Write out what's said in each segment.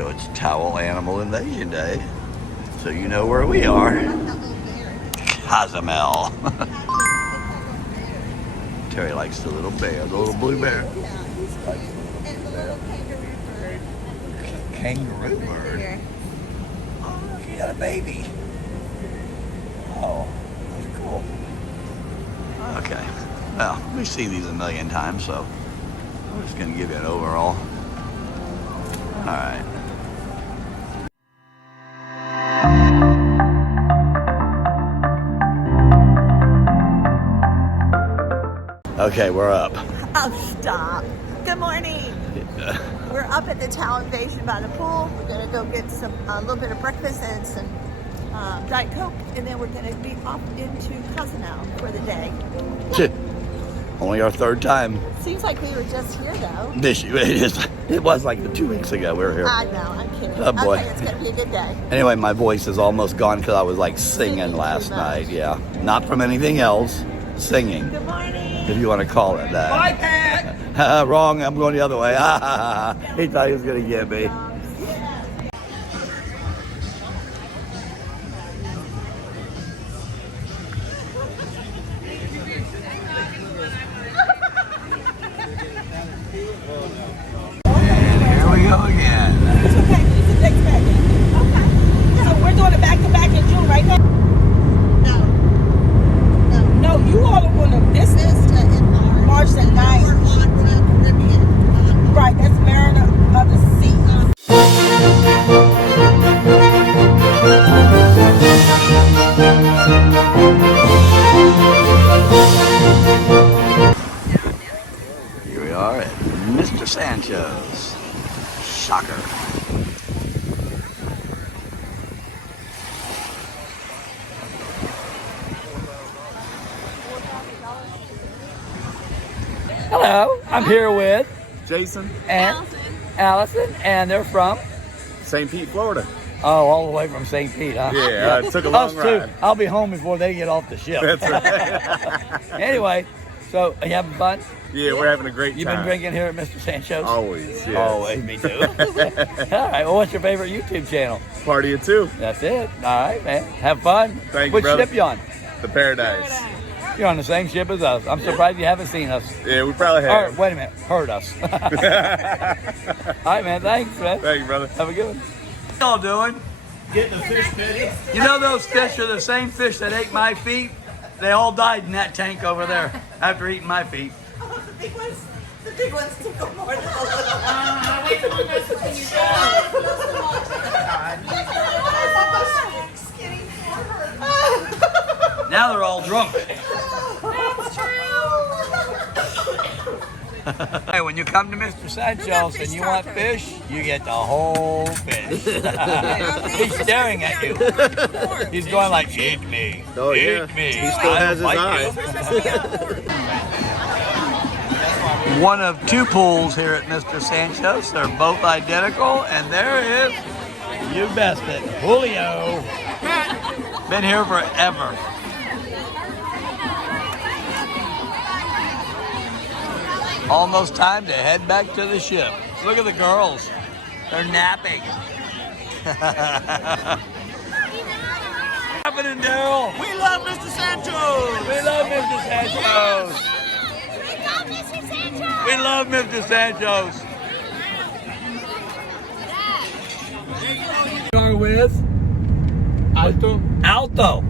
So it's Towel Animal Invasion Day. So you know where we are. Cozumel. Terry likes the little bear, the little blue bear. Kangaroo bird. Oh, look, you got a baby. Oh, that's cool. Okay. Well, we've seen these a million times, so I'm just going to give you an overall. All right. Okay, we're up. Oh, stop. Good morning. We're up at the Towel Invasion by the pool. We're going to go get a little bit of breakfast and some Diet Coke, and then we're going to be off into Cozumel for the day. Only our third time. Seems like we were just here, though. It was like 2 weeks ago we were here. I know, I'm kidding. Oh, boy. Okay, it's going to be a good day. Anyway, my voice is almost gone because I was like singing last night. Yeah, not from anything else. Singing. Good morning. If you want to call it that. Bye, Pat! Wrong, I'm going the other way. He thought he was going to get me. And here we go again. It's okay. It's a next packet. Okay. So we're doing it back-to-back in June, right now? No, you all are going to Vista in March the 9th. We're on the Caribbean. Right, that's Mariner of the Sea. Here we are at Mr. Sanchos. Shocker. Hello, I'm here with Jason, and Allison, and they're from St. Pete, Florida. all the way from St. Pete, huh? Yeah, it took a long Us too. ride. I'll be home before they get off the ship. That's right. Anyway, so are you having fun? Yeah, we're having a great You've time. been drinking here at Mr. Sanchos? Always, yes. Always, me too. All right, well, what's your favorite YouTube channel? Party of two, That's it. All right, man. Have fun. Thank you, Which brother. ship you on? the Paradise. You're on the same ship as us. I'm surprised you haven't seen us. Yeah, we probably Or, have. wait a minute, heard us. All right, man. Thanks, man. Thank you, brother. Have a good one. What y'all doing? Getting the fish ready. You know those fish are the same fish that ate my feet? They all died in that tank over there after eating my feet. The big ones took more than the little Now they're all drunk. Hey, when you come to Mr. Sanchos and you want fish, you get the whole fish. He's staring at you. He's going like, eat me, Oh, eat yeah. me. He still I has don't his like you. One of two pools here at Mr. Sanchos. They're both identical, and there is, you best it, Julio. Been here forever. Almost time to head back to the ship. Look at the girls. They're napping. What's happening, Daryl? We love Mr. Sanchos. We love Mr. Sanchos. We love Mr. Sanchos. We are with Alto. Alto.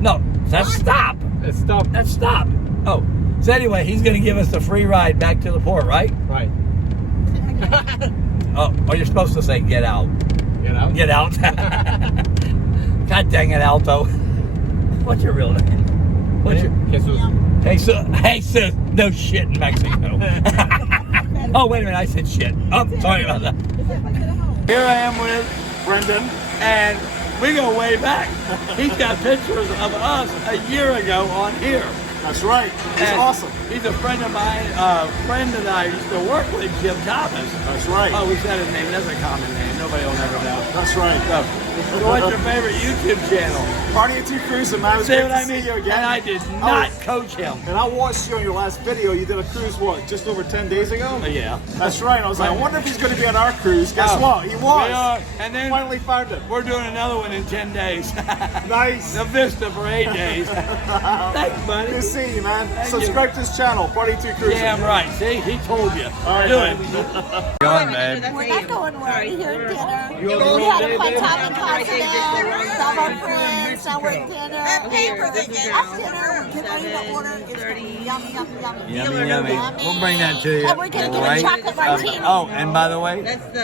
No, that's stop. Let's stop. That's stop. Oh, so anyway, he's going to give us a free ride back to the port, right? Right. Oh, you're supposed to say get out. Get out. Get out. God dang it, Alto. What's your real name? What's your... Jesus. Jesus. No shit in Mexico. Oh, wait a minute. I said shit. Oh, sorry about that. Here I am with Brendan, and we go way back. He's got pictures of us a year ago on here. That's right. It's And awesome. He's a friend of mine. Friend that I used to work with, Jim Thomas. That's right. Oh, we said his name. That's a common name. Nobody will ever know. That's right. So, What's your favorite YouTube channel? Party at Two Cruising, man. It was See great what to I see mean? you again. And I did not coach him. And I watched you on your last video. You did a cruise, what, just over 10 days ago? Yeah. That's right. I was like, I wonder if he's going to be on our cruise. Guess Oh, what? He was. we are. And then Finally found it. we're doing another one in 10 days. Nice. The Vista for 8 days. Thanks, buddy. Good seeing you, man. Thank Subscribe to his channel, Party 2 Cruising. Damn right. See, he told you. All right, Do man. it. Going, man. We're not going where we're here at dinner. You on the We road, had a baby? fun time in Cozumel. Saw our friends. Now we're at dinner. After dinner, we're getting ready to order. It's going to be yummy, yummy, yummy. Yummy, yummy. We'll bring that to you. And we're going to get a chocolate martini. Oh, and by the way,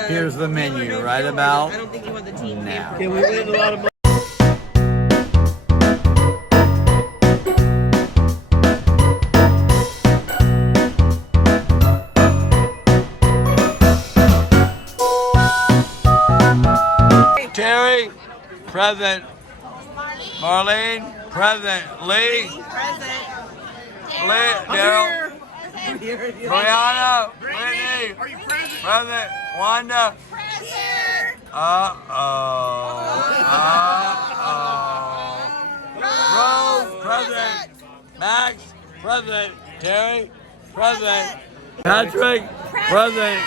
here's the menu right about I don't think you want the team now. Can we win a lot of money? Terry, present. Marlene, present. Lee, Present. Lee, Daryl, Brianna, Brittany, present. Wanda. Rose, present. Max, present. Terry, present. Patrick, present.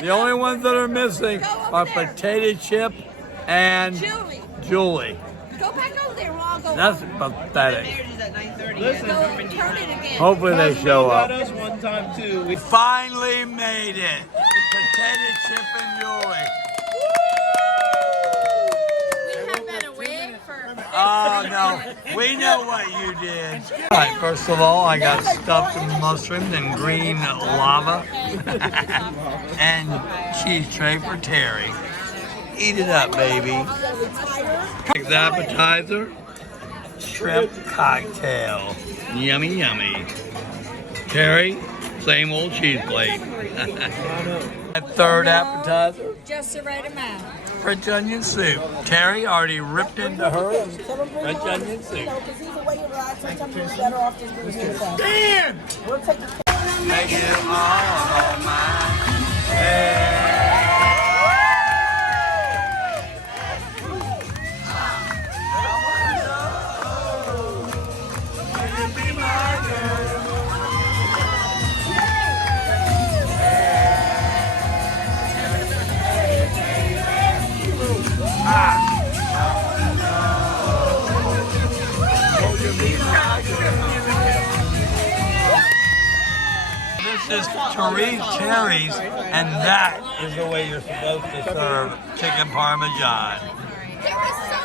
The only ones that are missing are Potato Chip and Julie. Go back over there. We'll all go. That's pathetic. Marriage is at 9:30. Go turn it again. Hopefully they show Got up. us one time too. We Finally made it. Potato Chip and Julie. We have been away for. Oh no, we know what you did. All right, first of all, I got stuffed mushrooms and green lava and cheese tray for Terry. Eat it up, baby. Next appetizer, shrimp cocktail. Yummy, yummy. Terry, same old cheese plate. Third appetizer, Just the right amount. French onion soup. Terry already ripped into her French onion soup. Dan! Make it all mine. This is Terry's, and that is the way you're supposed to serve chicken parmesan.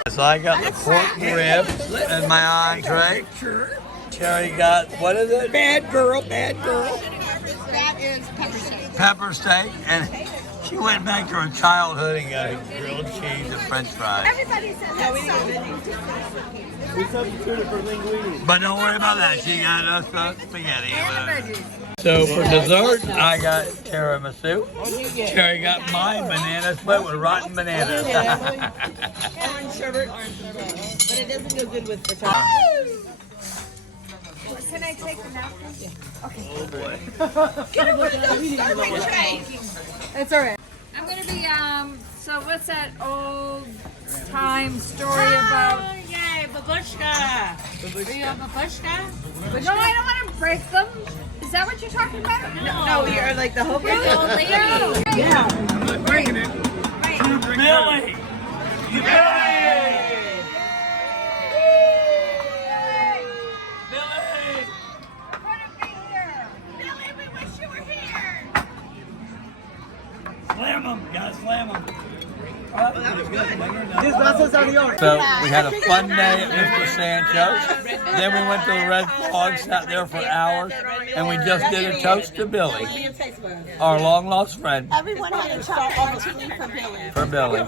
So I got the pork ribs in my entree. Terry got, what is it? Bad girl, bad girl. That is pepper steak. Pepper steak, and she went back to her childhood and got a grilled cheese and french fries. Everybody says that's we substituted for linguine. But don't worry about that, she got us spaghetti. So for dessert, I got tiramisu. Terry got my banana split with rotten bananas. Orange sherbet, but it doesn't go good with the top. Can I take the napkin? Oh boy. That's all right. I'm gonna be so what's that old time story about? Yay, babushka! Are you a babushka? No, I don't want to break them. Is that what you're talking about? No, you're like the hope. You're the old lady. Yeah. Billy! Slam them, guys, slam them. So we had a fun day at Mr. Sanchos. Then we went to the Red Frog, sat there for hours, and we just did a toast to Billy, our long lost friend. Everyone had a chocolate martini for Billy. For Billy.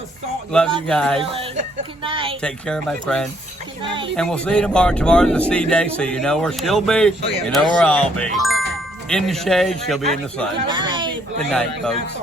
Love you guys. Billy. Good night. Take care of my friend. Good night. And we'll see you tomorrow. Tomorrow's the sea day, so you know where she'll be. You know where I'll be. In the shade, she'll be in the sun. Good night. Good night, folks.